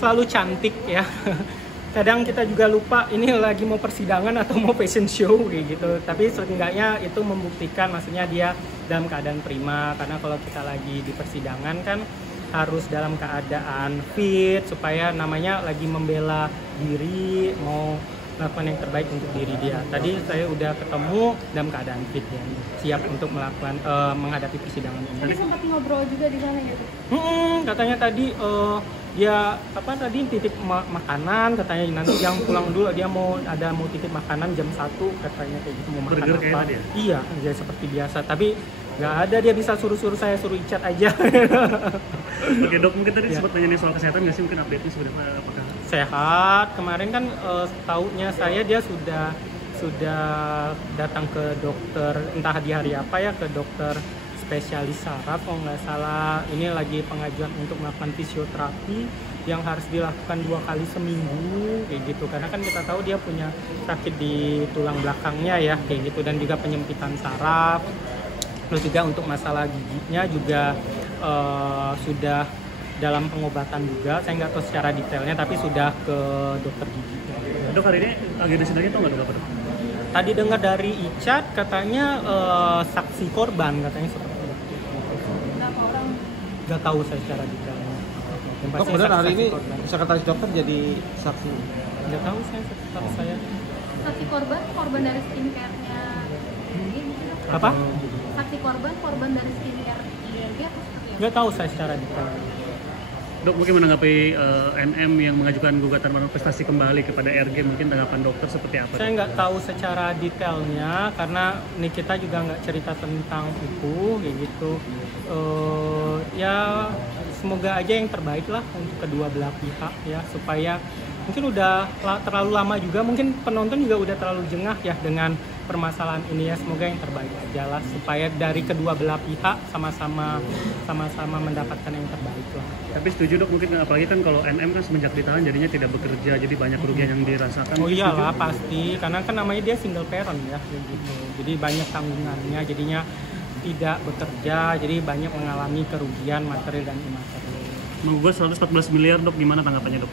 selalu cantik ya. Kadang kita juga lupa ini lagi mau persidangan atau mau fashion show kayak gitu. Tapi seenggaknya itu membuktikan maksudnya dia dalam keadaan prima. Karena kalau kita lagi di persidangan kan harus dalam keadaan fit supaya namanya lagi membela diri, mau melakukan yang terbaik untuk diri dia. Tadi saya udah ketemu dalam keadaan fit ya, siap untuk melakukan menghadapi persidangan ini. Tadi sempat ngobrol juga di sana gitu. Katanya tadi dia titip makanan, katanya nanti yang pulang dulu dia mau titip makanan jam 1 katanya kayak gitu, mau makan apa. Iya, ya seperti biasa, tapi nggak ada, dia bisa suruh saya suruh icat aja. Oke dok, mungkin tadi sempat nanya soal kesehatan nggak sih, mungkin update-nya sudah apakah sehat? Kemarin kan taunya saya dia sudah datang ke dokter, entah di hari apa ya, ke dokter spesialis saraf kalau nggak salah. Ini lagi pengajuan untuk melakukan fisioterapi yang harus dilakukan 2 kali seminggu kayak gitu, karena kan kita tahu dia punya sakit di tulang belakangnya ya kayak gitu, dan juga penyempitan saraf. Terus juga untuk masalah giginya juga sudah dalam pengobatan juga. Saya nggak tahu secara detailnya, tapi sudah ke dokter gigi. Dok, hari ini agenda sidangnya tahu nggak dok apa dok? Tadi dengar dari Icat katanya saksi korban katanya seperti itu. Berapa orang? Nggak tahu saya secara detailnya. Dok, benar hari ini sekretaris dokter jadi saksi? Nggak tahu saya. Saksi korban dari skincare-nya ini mungkin dok? Apa? Saksi korban dari skincare ILG atau seperti apa? Nggak tahu saya secara detail. Dok, mungkin menanggapi NM yang mengajukan gugatan manifestasi kembali kepada RG, mungkin tanggapan dokter seperti apa? Saya nggak tahu secara detailnya karena kita juga nggak cerita tentang itu kayak gitu. Ya semoga aja yang terbaik lah untuk kedua belah pihak ya, supaya mungkin udah terlalu lama juga, mungkin penonton juga udah terlalu jengah ya dengan permasalahan ini ya. Semoga yang terbaik aja lah, supaya dari kedua belah pihak sama-sama mendapatkan yang terbaik lah. Tapi setuju dok, mungkin apalagi kan kalau NM kan semenjak ditahan jadinya tidak bekerja, jadi banyak kerugian yang dirasakan. Oh iyalah pasti, karena kan namanya dia single parent ya gitu. Jadi banyak tanggungannya, jadinya tidak bekerja, jadi banyak mengalami kerugian material dan imaterial. Menggugat 114 miliar dok, gimana tanggapannya dok?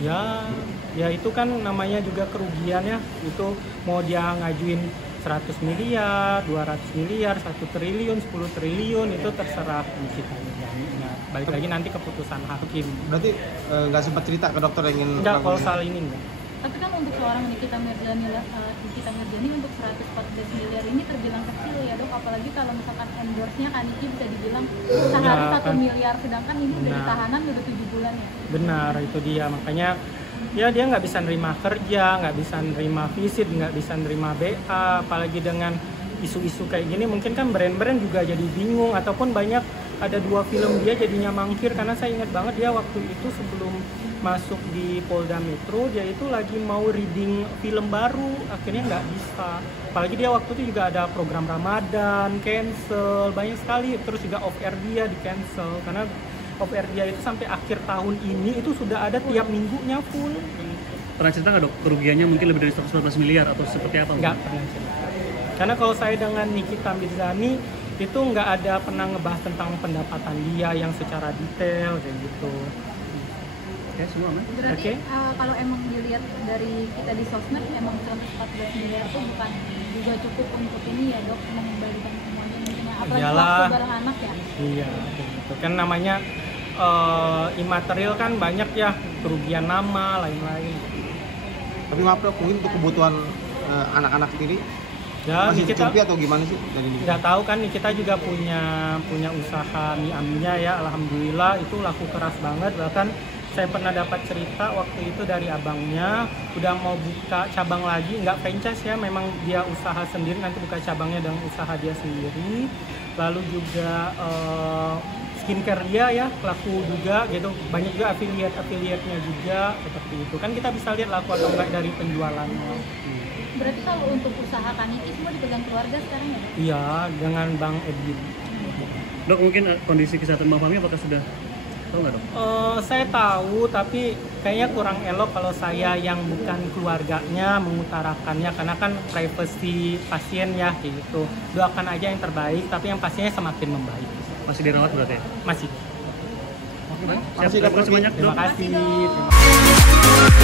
Ya itu kan namanya juga kerugian ya. Itu mau dia ngajuin 100 miliar, 200 miliar, 1 triliun, 10 triliun, itu terserah kita. Ya, balik lagi nanti keputusan hakim. Berarti nggak sempat cerita ke dokter yang ingin... Enggak, kalau soal ini enggak. Tapi kan untuk seorang Nikita Mirzani untuk 114 miliar ini terbilang kecil ya dok, apalagi kalau misalkan endorse-nya kan Niki bisa dibilang sehari 1 miliar, sedangkan ini dari tahanan udah 7 bulan ya. Benar, itu dia, makanya ya dia nggak bisa nerima kerja, nggak bisa nerima visit, nggak bisa nerima BA, apalagi dengan isu-isu kayak gini mungkin kan brand-brand juga jadi bingung, ataupun banyak ada 2 film dia jadinya mangkir. Karena saya ingat banget dia waktu itu sebelum masuk di Polda Metro, dia itu lagi mau reading film baru, akhirnya nggak bisa. Apalagi dia waktu itu juga ada program Ramadan, cancel, banyak sekali. Terus juga off air dia di cancel, karena off air dia itu sampai akhir tahun ini itu sudah ada tiap minggunya full. Pernah cerita nggak dok, kerugiannya mungkin lebih dari 114 miliar atau seperti apa? Nggak pernah cerita. Karena kalau saya dengan Nikita Mirzani itu nggak ada pernah ngebahas tentang pendapatan dia yang secara detail kayak gitu. Oke, semua aman. Berarti kalau emang dilihat dari kita di sosmed, emang 114 miliar itu bukan juga cukup untuk ini ya dok, mengembalikan semuanya mungkin ya. Apalagi waktu bareng anak ya. Iya, gitu. Kan namanya imaterial kan banyak ya, kerugian nama, lain-lain. Tapi maaf dok, mungkin untuk kebutuhan anak-anak sendiri ya, masih cukup atau gimana sih dari ini? Nggak tahu kan, kita juga punya usaha mie aminya ya, alhamdulillah itu laku keras banget. Bahkan saya pernah dapat cerita waktu itu dari abangnya udah mau buka cabang lagi, nggak franchise ya, memang dia usaha sendiri, nanti buka cabangnya dengan usaha dia sendiri. Lalu juga skincare dia ya laku juga gitu, banyak juga affiliate-nya juga seperti itu kan, kita bisa lihat laku atau enggak dari penjualannya. Berarti kalau untuk usaha Kaniki semua dipegang keluarga sekarang ya? Iya, dengan Bang Edwin. Dok, mungkin kondisi kesehatan Bang Fahmi apakah sudah tahu nggak dok? Saya tahu, tapi kayaknya kurang elok kalau saya yang bukan keluarganya mengutarakannya, karena kan privasi pasien ya gitu. Doakan aja yang terbaik, tapi yang pastinya semakin membaik. Masih dirawat berarti ya? Masih. Siap, terima kasih banyak, Terima Dok. kasih. Terima kasih, Dok.